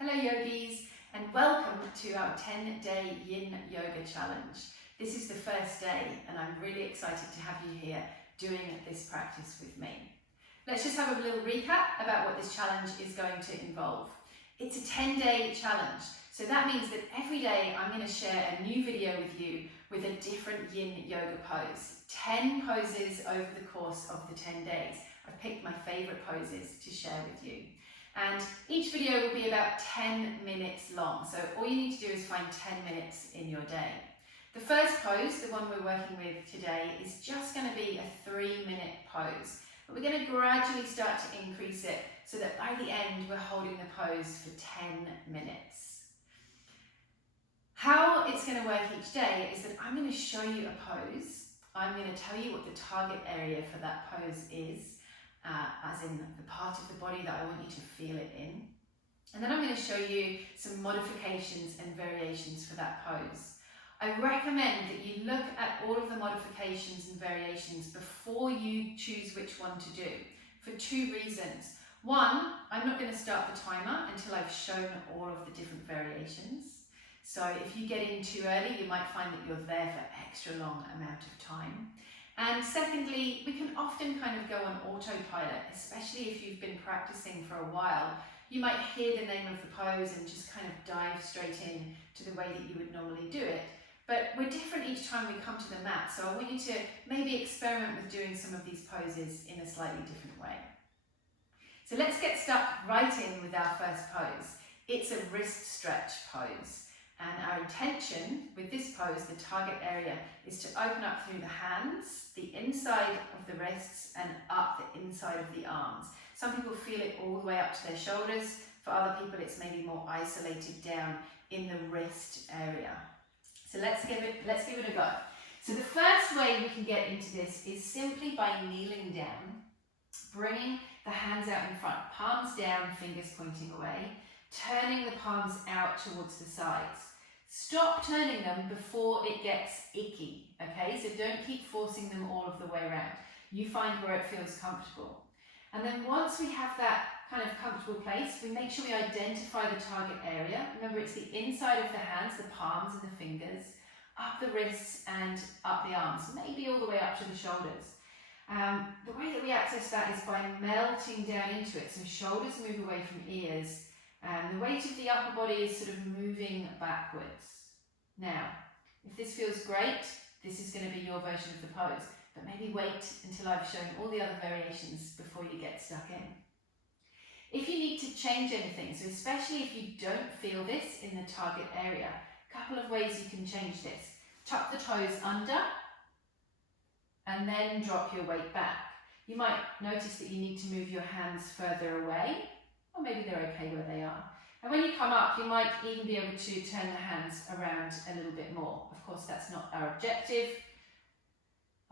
Hello yogis, and welcome to our 10-day yin yoga challenge. This is the first day and I'm really excited to have you here doing this practice with me. Let's just have a little recap about what this challenge is going to involve. It's a 10-day challenge, so that means that every day I'm going to share a new video with you with a different yin yoga pose. 10 poses over the course of the 10 days. I've picked my favourite poses to share with you. And each video will be about 10 minutes long, so all you need to do is find 10 minutes in your day. The first pose, the one we're working with today, is just going to be a 3-minute pose. But we're going to gradually start to increase it so that by the end we're holding the pose for 10 minutes. How it's going to work each day is that I'm going to show you a pose. I'm going to tell you what the target area for that pose is. As in the part of the body that I want you to feel it in. And then I'm going to show you some modifications and variations for that pose. I recommend that you look at all of the modifications and variations before you choose which one to do, for 2 reasons. One, I'm not going to start the timer until I've shown all of the different variations. So if you get in too early, you might find that you're there for extra long amount of time. And secondly, we can often kind of go on autopilot, especially if you've been practicing for a while. You might hear the name of the pose and just kind of dive straight in to the way that you would normally do it. But we're different each time we come to the mat, so I want you to maybe experiment with doing some of these poses in a slightly different way. So let's get stuck right in with our first pose. It's a wrist stretch pose. And our intention with this pose, the target area, is to open up through the hands, the inside of the wrists, and up the inside of the arms. Some people feel it all the way up to their shoulders. For other people, it's maybe more isolated down in the wrist area. So let's give it a go. So the first way we can get into this is simply by kneeling down, bringing the hands out in front, palms down, fingers pointing away, turning the palms out towards the sides. Stop turning them before it gets icky, okay? So don't keep forcing them all of the way around. You find where it feels comfortable. And then once we have that kind of comfortable place, we make sure we identify the target area. Remember, it's the inside of the hands, the palms and the fingers, up the wrists and up the arms, maybe all the way up to the shoulders. The way that we access that is by melting down into it. So shoulders move away from ears, and the weight of the upper body is sort of moving backwards. Now, if this feels great, this is going to be your version of the pose, but maybe wait until I've shown all the other variations before you get stuck in. If you need to change anything, so especially if you don't feel this in the target area, a couple of ways you can change this. Tuck the toes under and then drop your weight back. You might notice that you need to move your hands further away, or maybe they're okay where they are. And when you come up, you might even be able to turn the hands around a little bit more. Of course, that's not our objective.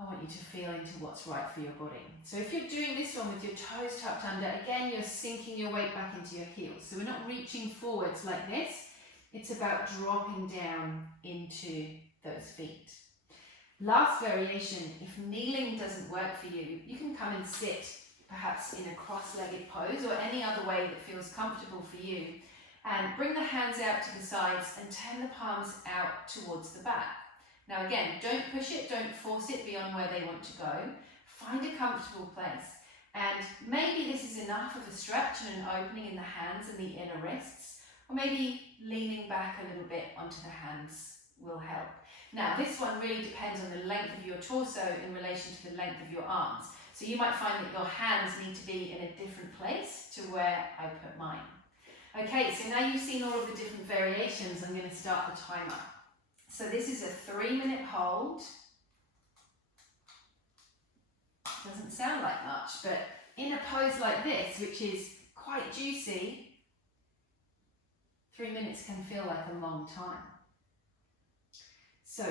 I want you to feel into what's right for your body. So if you're doing this one with your toes tucked under, again, you're sinking your weight back into your heels. So we're not reaching forwards like this. It's about dropping down into those feet. Last variation, if kneeling doesn't work for you, you can come and sit perhaps in a cross-legged pose or any other way that feels comfortable for you. And bring the hands out to the sides and turn the palms out towards the back. Now again, don't push it, don't force it beyond where they want to go. Find a comfortable place. And maybe this is enough of a stretch and an opening in the hands and the inner wrists, or maybe leaning back a little bit onto the hands will help. Now this one really depends on the length of your torso in relation to the length of your arms. So you might find that your hands need to be in a different place to where I put mine. Okay, so now you've seen all of the different variations, I'm going to start the timer. So this is a 3-minute hold. Doesn't sound like much, but in a pose like this, which is quite juicy, 3 minutes can feel like a long time. So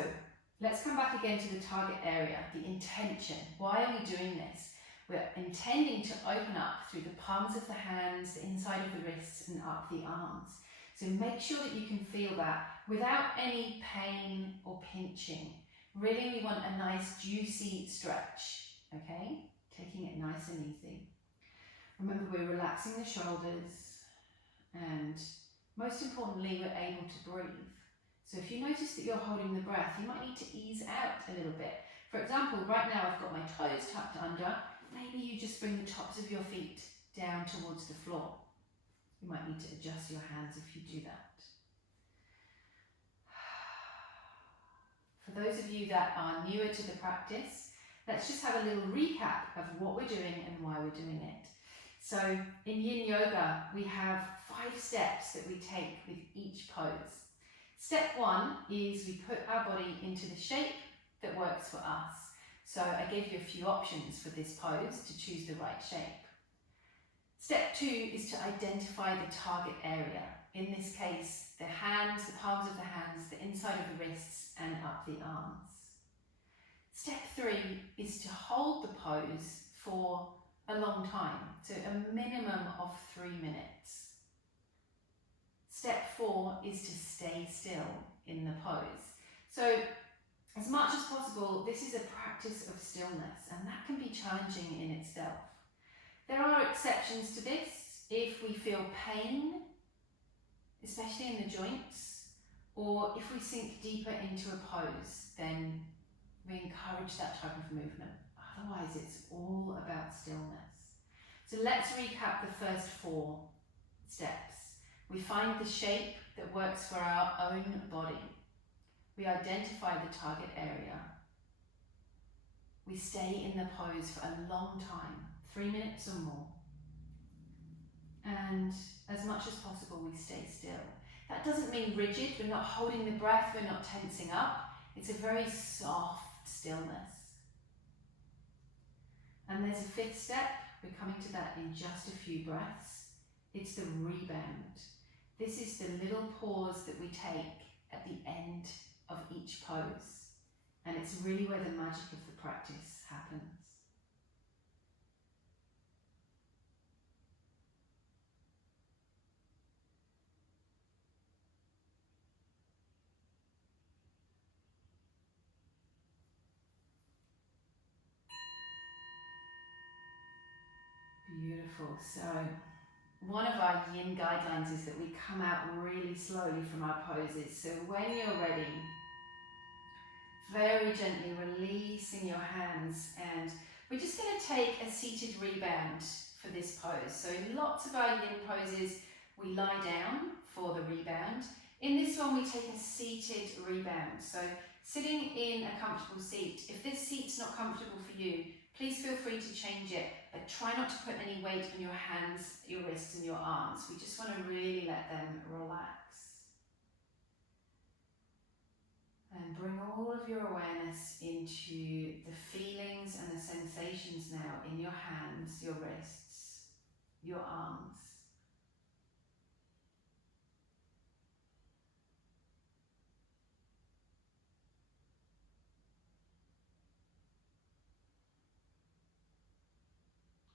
let's come back again to the target area, the intention. Why are we doing this? We're intending to open up through the palms of the hands, the inside of the wrists and up the arms. So make sure that you can feel that without any pain or pinching. Really, we want a nice juicy stretch, okay? Taking it nice and easy. Remember, we're relaxing the shoulders and Most importantly, we're able to breathe. So if you notice that you're holding the breath, you might need to ease out a little bit. For example, right now I've got my toes tucked under. Maybe you just bring the tops of your feet down towards the floor. You might need to adjust your hands if you do that. For those of you that are newer to the practice, let's just have a little recap of what we're doing and why we're doing it. So in Yin Yoga, we have 5 steps that we take with each pose. Step 1 is we put our body into the shape that works for us. So I gave you a few options for this pose to choose the right shape. Step 2 is to identify the target area. In this case, the hands, the palms of the hands, the inside of the wrists and up the arms. Step 3 is to hold the pose for a long time, so a minimum of 3 minutes. Step 4 is to stay still in the pose. So as much as possible, this is a practice of stillness, and that can be challenging in itself. There are exceptions to this. If we feel pain, especially in the joints, or if we sink deeper into a pose, then we encourage that type of movement. Otherwise, it's all about stillness. So let's recap the first 4 steps. We find the shape that works for our own body. We identify the target area. We stay in the pose for a long time, 3 minutes or more. And as much as possible, we stay still. That doesn't mean rigid. We're not holding the breath. We're not tensing up. It's a very soft stillness. And there's a 5th step. We're coming to that in just a few breaths. It's the rebound. This is the little pause that we take at the end of each pose. And it's really where the magic of the practice happens. Beautiful. So one of our yin guidelines is that we come out really slowly from our poses. So when you're ready, very gently releasing your hands, and we're just going to take a seated rebound for this pose. So in lots of our yin poses, we lie down for the rebound. In this one, we take a seated rebound. So sitting in a comfortable seat. If this seat's not comfortable for you, please feel free to change it, but try not to put any weight on your hands, your wrists and your arms. We just want to really let them relax. And bring all of your awareness into the feelings and the sensations now in your hands, your wrists, your arms.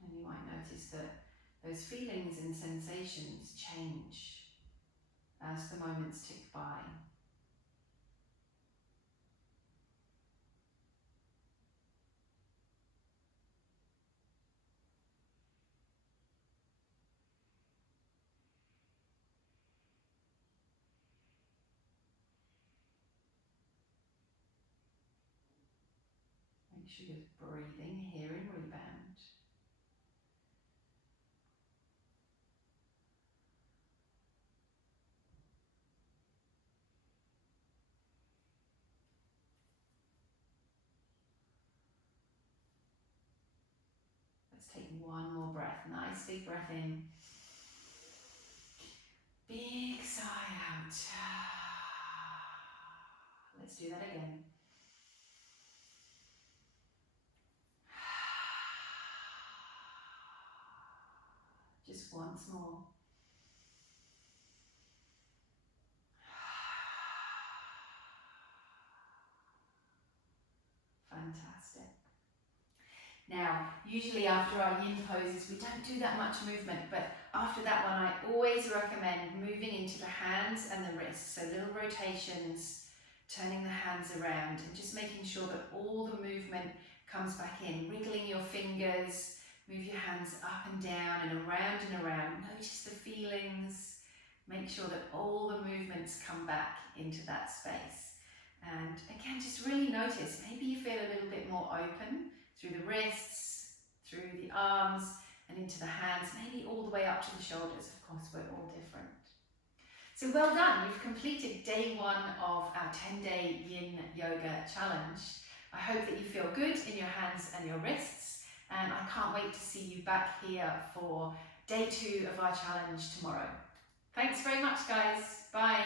And you might notice that those feelings and sensations change as the moments tick by. Make sure you're breathing here in rebound. Let's take one more breath. Nice big breath in. Big sigh out. Let's do that again. Just once more. Fantastic. Now, usually after our yin poses, we don't do that much movement, but after that one, I always recommend moving into the hands and the wrists. So little rotations, turning the hands around and just making sure that all the movement comes back in. Wiggling your fingers, move your hands up and down and around and around. Notice the feelings. Make sure that all the movements come back into that space. And again, just really notice, maybe you feel a little bit more open through the wrists, through the arms, and into the hands, maybe all the way up to the shoulders. Of course, we're all different. So well done, you've completed day 1 of our 10-day Yin Yoga Challenge. I hope that you feel good in your hands and your wrists, and I can't wait to see you back here for day 2 of our challenge tomorrow. Thanks very much, guys. Bye.